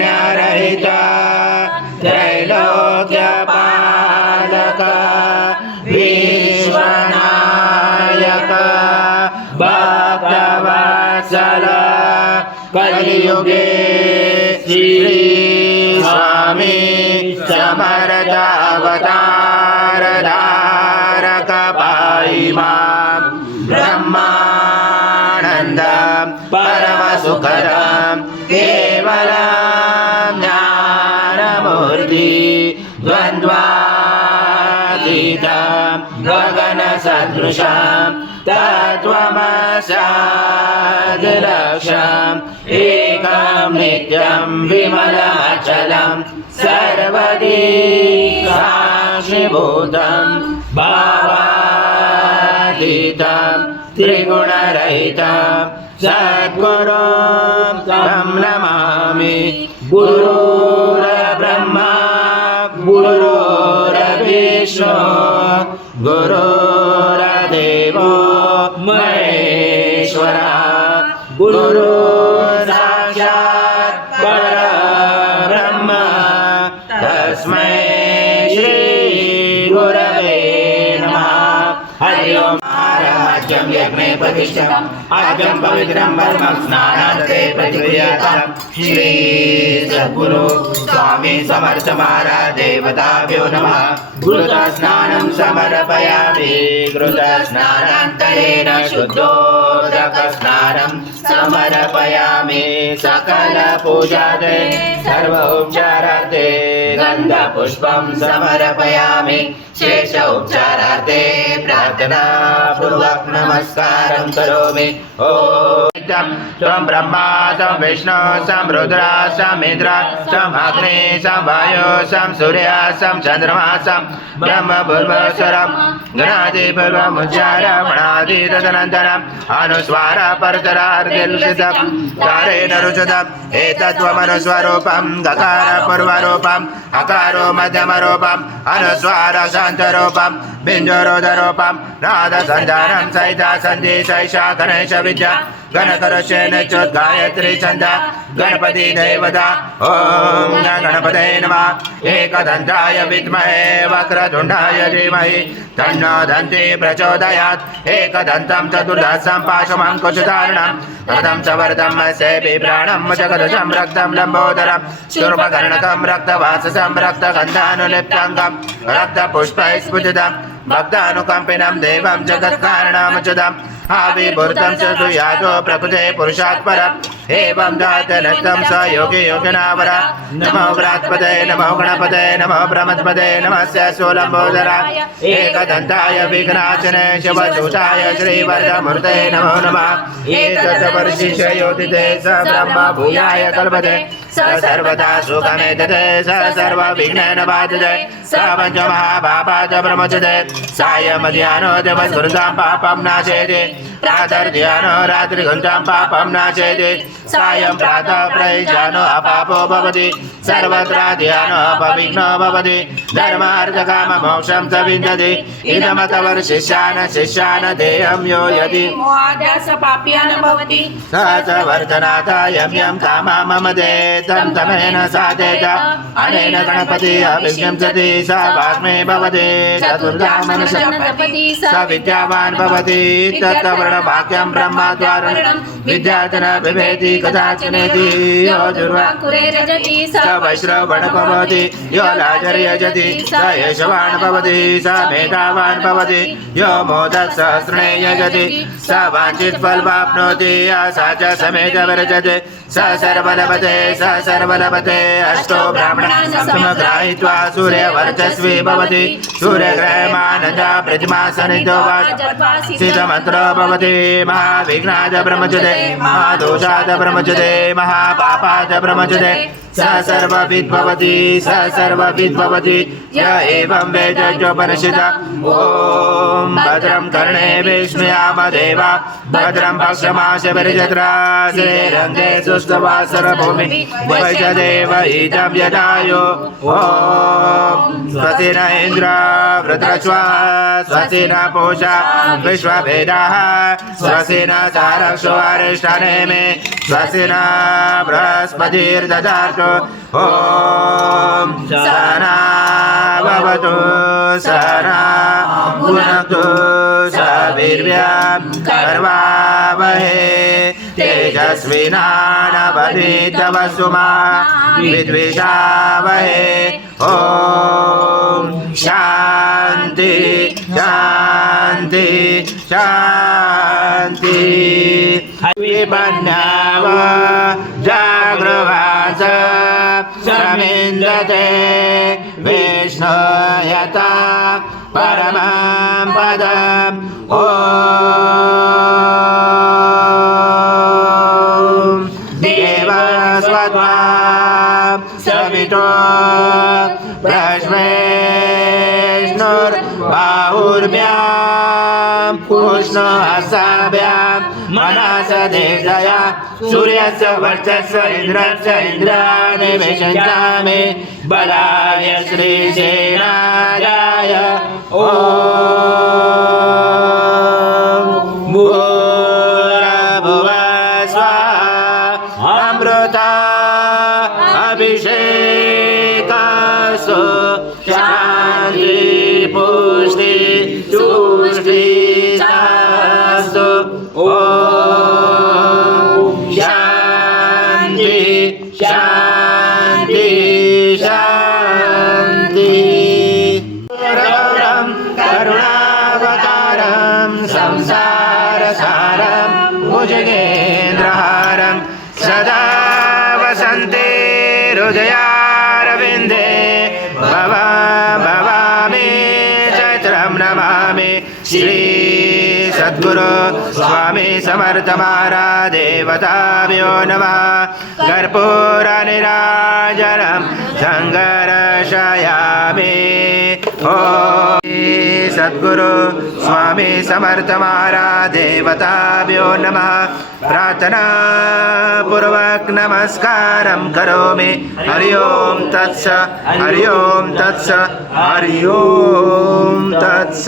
रकाररहिता जै पीमनायकव चल परियुगे श्री स्वामी समरदावतारधारकपायिमा परमसुखदं केवलं ज्ञानमूर्ति द्वन्द्वातीतं गगनसदृशं तत्त्वमसादिलक्षम् एकं नित्यं विमलमचलं सर्वदी साक्षिभूतं भावातीतं त्रिगुणरहितं सद्गुरुं तं नमामि। गुरुर्ब्रह्मा गुरुर्विष्णु गुरुर्देवो महेश्वरा। गुरु यज्ञे प्रतिष्ठितम् अजम् पवित्रम् परमं स्नानादते प्रतिक्रियातम् श्री सद्गुरु स्वामी समर्थ महाराज देवताभ्यो नमः। घृतस्नानं समर्पयामि। कृतस्नानान्तरेण शुद्धोदकस्नानं समर्पयामि सकलपूजादे सर्व उपचारार्थे गन्धपुष्पं समर्पयामि शेष उपचारार्थे प्रार्थना पूर्वक नमस्कारं करोमि ॐ त्वं ब्रह्मा त्वं विष्णु सं रुद्रा समिन्द्र सं अग्नि सं वायु सं सूर्य सं चन्द्रमा सं ब्रह्म भूर्भुवस्वरं गणादिपूर्वमुच्चार मणादि तदनन्तरम् अनुस्वार परतरार्दिल्सितं कारेण रुचितम् एतत्त्वमनुस्वरूपं गकार पूर्वरूपम् अकारो मध्यमरूपम् अनुस्वार शान्तरूपं बिञ्जोरोधरूपं नादसञ्जानं सहिता सन्धि सैषा गणेश विद्या गणकरशेन गायत्री छन्द, गणपति देवता, ॐ गणपते नमः। एकदन्ताय विद्महे, वक्रतुण्डाय धीमहि तन्नो दन्ति प्रचोदयात्। एकदन्तं चतुर्दशं पाशमङ्कुशधारणं रथं च वरदं सेपि प्राणं जगदशं रक्तं लम्बोदरं। शूर्पकर्णकं, रक्तवाससं, रक्तगन्धानुलिप्ताङ्गं। रक्तपुष्पैस्फुटितं भक्तानुकम्पिनं देवं जगत्कारणमच्युतम् आविभूतं च सुयातो प्रकृते पुरुषात् एवं जातनत्तं स योगे योगिनावर। नमो व्रात्पदे नमो गणपते, नमो ब्रह्मत्पदे नमस्य सोलम्बोदराय। एकदन्ताय विघ्नाचने शिवदूताय श्रीवरदमूर्ते नमो नमः। एतत् वर्षिषयोदिते स ब्रह्म भूयाय कल्पते। स सर्वदा सुखमेतते, स सर्वविघ्नेन बाधते। स पञ्चमहापापाच प्रमुचते सायमध्यानो दिवस्कृतां पापं नाशेति प्रातर्ध्यानो रात्रिघण्टां पापं नाशेति सायं प्रातः प्रयुजानो अपापो भवति सर्वत्र ध्यानो अपविघ्नो भवति धर्मार्थकाममोक्षं च विन्दति इदमतवर्शिष्यान् शिष्यान् देयं यो यदि मोहाद्यास पाप्यान भवति स च वर्धनाथ यं यं कामा मम दे तं तमेन साधेत अनेन गणपति अभिज्ञंसति स वाग्मे भवति चतुर्धा मनसपति स विद्यावान् भवति तत्तवर्णवाक्यं ब्रह्मद्वारणं विद्याचन बिभेति कदाचनेति यो दुर्वा रजति स वैश्रवण भवति यो लाजर्यजति स यशवान् भवति स मेधावान् भवति यो मोदः सहस्रणे यजति स वाञ्छित् फलमाप्नोति स च समेत विरजति स सर्वलभते स सर्वलभते अष्टो ब्राह्मणान् सूर्यवर्चस्वी भवति सूर्यग्रहमानन्द प्रतिमा सनिधो सिद्धमन्त्रो भवति महाविघ्नाद महादोषाद ब्रह्मचुदे महापापाद ब्रह्मचुदे स सर्वविद् स सर्वविद् भवति य एवं वेदोपनिषद ॐ भद्रं कर्णे विष्णुयामदेव भद्रं पक्षमाशभिर्जत्रा श्रीरङ्गे सुष्ठवासरभूमि वैशदेव इदं यदायो ॐ स्वस्ति न इन्द्र वृत्रश्वा स्वस्ति न पूषा, विश्वभेदाः स्वस्ति न चारक्षो अरिष्टाने मे स्वस्ति न बृहस्पतिर्ददातु ॐ सना सना भुनक्तु सवीर्यं कर्वावहे तेजस्विनानवधीतवसुमा विद्विषावहे ॐ शान्ति शान्ति शान्ति विपन्नाव जागृवास समिन्द्रते विष्णुयता परमं पदम् ॐ उष्णहसाभ्याम् मनसदेशया सूर्यस्य वर्चस्य इन्द्रस्य इन्द्राणि विशञ्चामि बलाय श्रीसेनाय ॐ ஓம் சாந்தி சாந்தி சாந்தி கருணம் கருணாவதாரம் சம்சாரசாரம் முஜகேந்திரஹாரம் சதா வசந்தே ஹய सद्गुरु स्वामी समर्थ महारादेवताभ्यो नमः। कर्पूरनिराजनं सङ्गरशयामि ओ सद्गुरु स्वामी समर्थ महारादेवताभ्यो नमः। प्रार्थनापूर्वक नमस्कारं करोमि। हरि ओं तत्स हरि ओं तत्स हरि ओं तत्स।